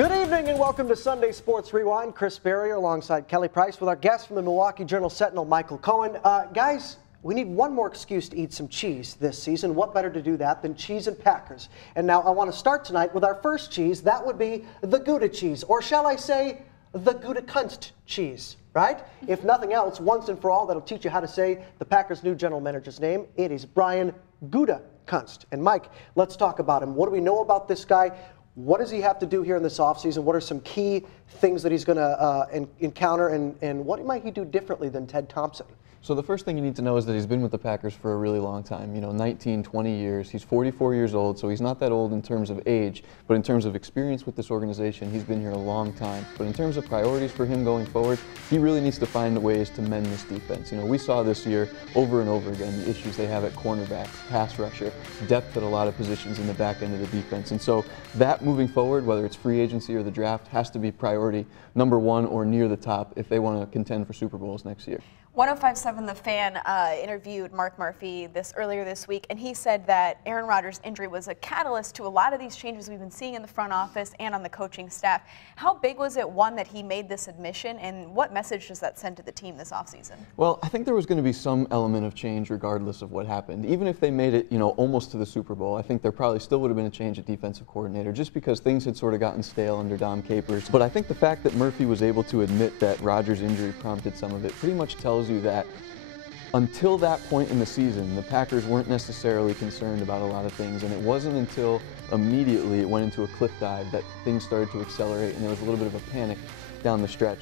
Good evening and welcome to Sunday Sports Rewind. Chris Barriere alongside Kelly Price with our guest from the Milwaukee Journal-Sentinel, Michael Cohen. Guys, we need one more excuse to eat some cheese this season. What better to do that than cheese and Packers? And now I want to start tonight with our first cheese. That would be the Gouda cheese, or shall I say the Gutekunst cheese, right? If nothing else, once and for all, that'll teach you how to say the Packers' new general manager's name. It is Brian Gutekunst. And Mike, let's talk about him. What do we know about this guy? What does he have to do here in this offseason? What are some key things that he's going to encounter, and what might he do differently than Ted Thompson? So the first thing you need to know is that he's been with the Packers for a really long time, 19, 20 years. He's 44 years old, so he's not that old in terms of age, but in terms of experience with this organization, he's been here a long time. But in terms of priorities for him going forward, he really needs to find ways to mend this defense. We saw this year over and over again the issues they have at cornerback, pass rusher, depth at a lot of positions in the back end of the defense. And so that moving forward, whether it's free agency or the draft, has to be priority number one or near the top if they want to contend for Super Bowls next year. 105.7 The Fan interviewed Mark Murphy earlier this week, and he said that Aaron Rodgers' injury was a catalyst to a lot of these changes we've been seeing in the front office and on the coaching staff. How big was it, one, that he made this admission, and what message does that send to the team this offseason? Well, I think there was going to be some element of change regardless of what happened. Even if they made it, almost to the Super Bowl, I think there probably still would have been a change at defensive coordinator just because things had sort of gotten stale under Dom Capers. But I think the fact that Murphy was able to admit that Rodgers' injury prompted some of it pretty much tells you that until that point in the season, the Packers weren't necessarily concerned about a lot of things, and it wasn't until immediately it went into a cliff dive that things started to accelerate, and there was a little bit of a panic down the stretch.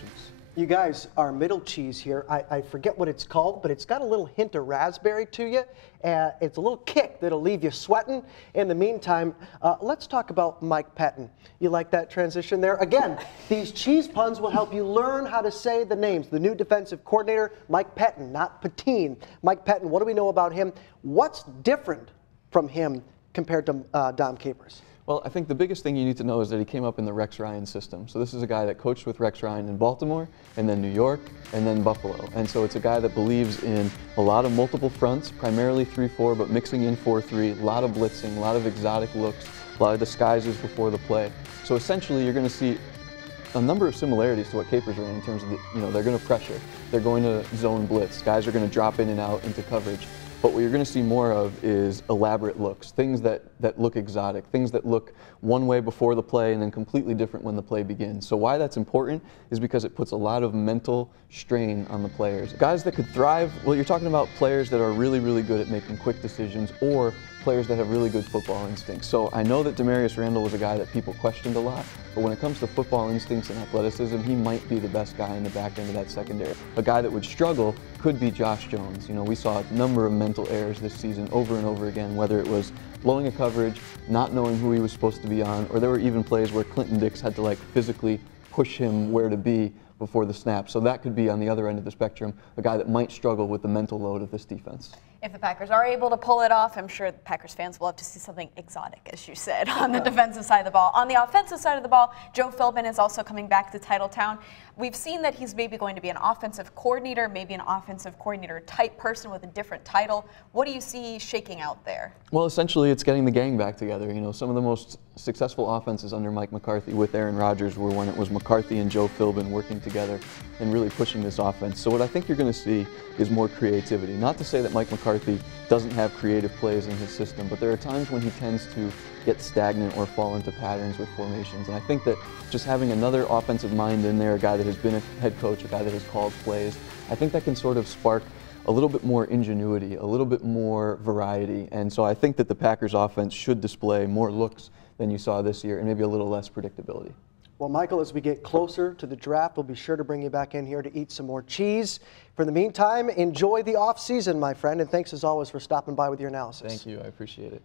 You guys, our middle cheese here, I forget what it's called, but it's got a little hint of raspberry to you. It's a little kick that'll leave you sweating. In the meantime, let's talk about Mike Pettine. You like that transition there? Again, these cheese puns will help you learn how to say the names. The new defensive coordinator, Mike Pettine, not Pettine. Mike Pettine, what do we know about him? What's different from him compared to Dom Capers? Well, I think the biggest thing you need to know is that he came up in the Rex Ryan system. So this is a guy that coached with Rex Ryan in Baltimore, and then New York, and then Buffalo. And so it's a guy that believes in a lot of multiple fronts, primarily 3-4, but mixing in 4-3, a lot of blitzing, a lot of exotic looks, a lot of disguises before the play. So essentially you're going to see a number of similarities to what Capers ran in terms of, they're going to pressure, they're going to zone blitz, guys are going to drop in and out into coverage. But what you're going to see more of is elaborate looks, things that look exotic, things that look one way before the play and then completely different when the play begins. So why that's important is because it puts a lot of mental strain on the players. Guys that could thrive, well, you're talking about players that are really, really good at making quick decisions, or players that have really good football instincts. So I know that Demarius Randall was a guy that people questioned a lot, but when it comes to football instincts and athleticism, he might be the best guy in the back end of that secondary. A guy that would struggle could be Josh Jones. We saw a number of mental errors this season over and over again, whether it was blowing a coverage, not knowing who he was supposed to be on, or there were even plays where Clinton Dix had to physically push him where to be before the snap. So that could be on the other end of the spectrum, a guy that might struggle with the mental load of this defense. If the Packers are able to pull it off, I'm sure the Packers fans will have to see something exotic, as you said, on the defensive side of the ball. On the offensive side of the ball, Joe Philbin is also coming back to Titletown. We've seen that he's maybe going to be an offensive coordinator, maybe an offensive coordinator type person with a different title. What do you see shaking out there? Well, essentially, it's getting the gang back together. Some of the most successful offenses under Mike McCarthy with Aaron Rodgers were when it was McCarthy and Joe Philbin working together and really pushing this offense. So what I think you're going to see is more creativity. Not to say that Mike McCarthy doesn't have creative plays in his system, but there are times when he tends to get stagnant or fall into patterns with formations. And I think that just having another offensive mind in there, a guy that has been a head coach, a guy that has called plays, I think that can sort of spark a little bit more ingenuity, a little bit more variety. And so I think that the Packers offense should display more looks than you saw this year and maybe a little less predictability. Well, Michael, as we get closer to the draft, we'll be sure to bring you back in here to eat some more cheese. For the meantime, enjoy the off season, my friend, and thanks as always for stopping by with your analysis. Thank you. I appreciate it.